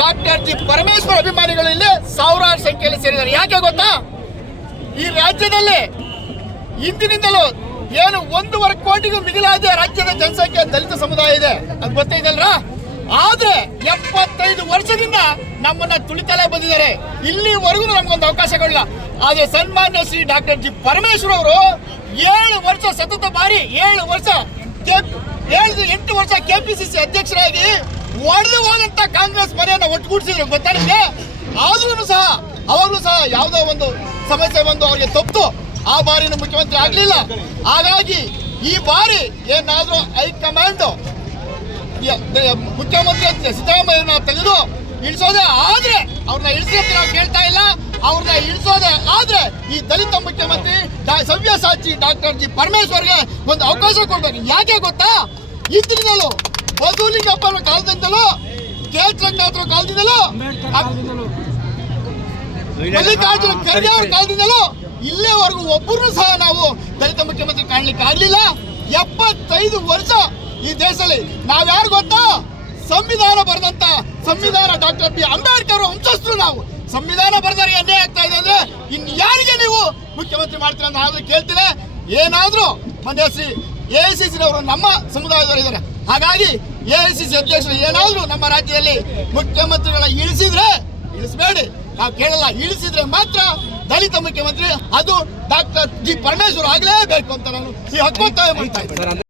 Doctor G Parameshwar ಅಭಿಮಾನಿಗಳು ಇಲ್ಲಿ ಸಾವಿರಾರು ಸಂಖ್ಯೆಯಲ್ಲಿ ಸೇರಿದ್ದಾರೆ. ಯಾಕೆ ಗೊತ್ತಾ? ಈ ರಾಜ್ಯದಲ್ಲಿ ಇಂದಿನಿಂದಲೂ ಏನು 1.5 ಕೋಟಿಗೂ ಮಿಗಿಲಾದ ರಾಜ್ಯದ ಜನಸಂಖ್ಯೆ ದಲಿತ ಸಮುದಾಯ ಇದೆ, ಅದು ಗೊತ್ತೈತಲ್ರ? ಆದ್ರೆ 75 ವರ್ಷದಿಂದ ನಮ್ಮನ್ನ ತುಳಿತಲೇ ಬಂದಿದ್ದಾರೆ. ಇಲ್ಲಿವರೆಗೂ ನಮ್ಗೊಂದು ಅವಕಾಶಗಳಿಲ್ಲ. ಆದ್ರೆ ಸನ್ಮಾನ್ಯ ಶ್ರೀ ಡಾಕ್ಟರ್ ಜಿ ಪರಮೇಶ್ವರ್ ಅವರು 7 ವರ್ಷ ಸತತ ಬಾರಿ 8 ವರ್ಷ ಕೆಪಿಸಿಸಿ ಅಧ್ಯಕ್ಷರಾಗಿ ಒಡೆದು ಹೋದಂತ ಕಾಂಗ್ರೆಸ್ ಮನೆಯನ್ನ ಒಟ್ಟುಗೂಡಿಸಿದ್ರು, ಗೊತ್ತಾ ನಿಮಗೆ? ಆದ್ರೂ ಸಹ ಅವಾಗಲೂ ಸಹ ಯಾವುದೋ ಒಂದು ಸಮಸ್ಯೆ ಬಂದು ಅವರಿಗೆ ತಪ್ಪು, ಆ ಬಾರಿನ ಮುಖ್ಯಮಂತ್ರಿ ಆಗ್ಲಿಲ್ಲ. ಹಾಗಾಗಿ ಈ ಬಾರಿ ಏನಾದ್ರೂ ಹೈಕಮಾಂಡ್ ಮುಖ್ಯಮಂತ್ರಿ ಸಿದ್ದರಾಮಯ್ಯನ ತೆಗೆದು ಇಳಿಸೋದೇ ಆದ್ರೆ, ಅವ್ರನ್ನ ಇಳಿಸೋಕೆ ನಾವು ಕೇಳ್ತಾ ಇಲ್ಲ, ಅವ್ರನ್ನ ಇಳಿಸೋದೇ ಆದ್ರೆ ಈ ದಲಿತ ಮುಖ್ಯಮಂತ್ರಿ ಸವ್ಯಸಾಚಿ ಡಾಕ್ಟರ್ ಜಿ ಪರಮೇಶ್ವರ್ಗೆ ಒಂದು ಅವಕಾಶ ಕೊಡ್ಬೇಕು. ಯಾಕೆ ಗೊತ್ತಾ? ಇದ್ರಿಂದಲೂ ಬಸವಲಿಂಗಪ್ಪನ ಕಾಲದಿಂದಲೂ, ಕೆ ರಂಗನಾಥರ ಕಾಲದಿಂದಲೂ, ಮಲ್ಲಿಕಾರ್ಜುನ ಖರ್ಗೆ ಅವರ ಕಾಲದಿಂದಲೂ ಇಲ್ಲಿವರೆಗೂ ಒಬ್ಬರು ಸಹ ನಾವು ದಲಿತ ಮುಖ್ಯಮಂತ್ರಿ ಕಾಣಲಿಕ್ಕೆ ಆಗ್ಲಿಲ್ಲ. 75 ವರ್ಷ ಈ ದೇಶದಲ್ಲಿ ನಾವ್ಯಾರು ಗೊತ್ತಾ? ಸಂವಿಧಾನ ಬರೆದಂತ ಸಂವಿಧಾನ ಡಾಕ್ಟರ್ ಬಿ ಅಂಬೇಡ್ಕರ್ ವಂಶಸ್ಥರು ನಾವು. ಸಂವಿಧಾನ ಬರೆದರೆ ಅನ್ಯಾಯ ಆಗ್ತಾ ಇದೆ ಅಂದ್ರೆ ಇನ್ ಯಾರಿಗೆ ನೀವು ಮುಖ್ಯಮಂತ್ರಿ ಮಾಡ್ತೀರ ಅಂತ ಆದ್ರೂ ಕೇಳ್ತೀನಿ. ಏನಾದ್ರೂ ಮೊನ್ನೆ ಶ್ರೀ AICC ಅವರು ನಮ್ಮ ಸಮುದಾಯದವರು ಇದ್ದಾರೆ. ಹಾಗಾಗಿ AICC ಅಧ್ಯಕ್ಷರು ಏನಾದ್ರೂ ನಮ್ಮ ರಾಜ್ಯದಲ್ಲಿ ಮುಖ್ಯಮಂತ್ರಿಗಳ ಇಳಿಸಬೇಡಿ, ನಾವು ಕೇಳಲ್ಲ. ಇಳಿಸಿದ್ರೆ ಮಾತ್ರ ದಲಿತ ಮುಖ್ಯಮಂತ್ರಿ ಅದು ಡಾಕ್ಟರ್ ಜಿ ಪರಮೇಶ್ವರ್ ಆಗಲೇಬೇಕು ಅಂತ ನಾನು ಈ ಹಕ್ಕೊತ್ತಾಯ ಮಾಡ್ತಾ ಇದ್ದೀನಿ.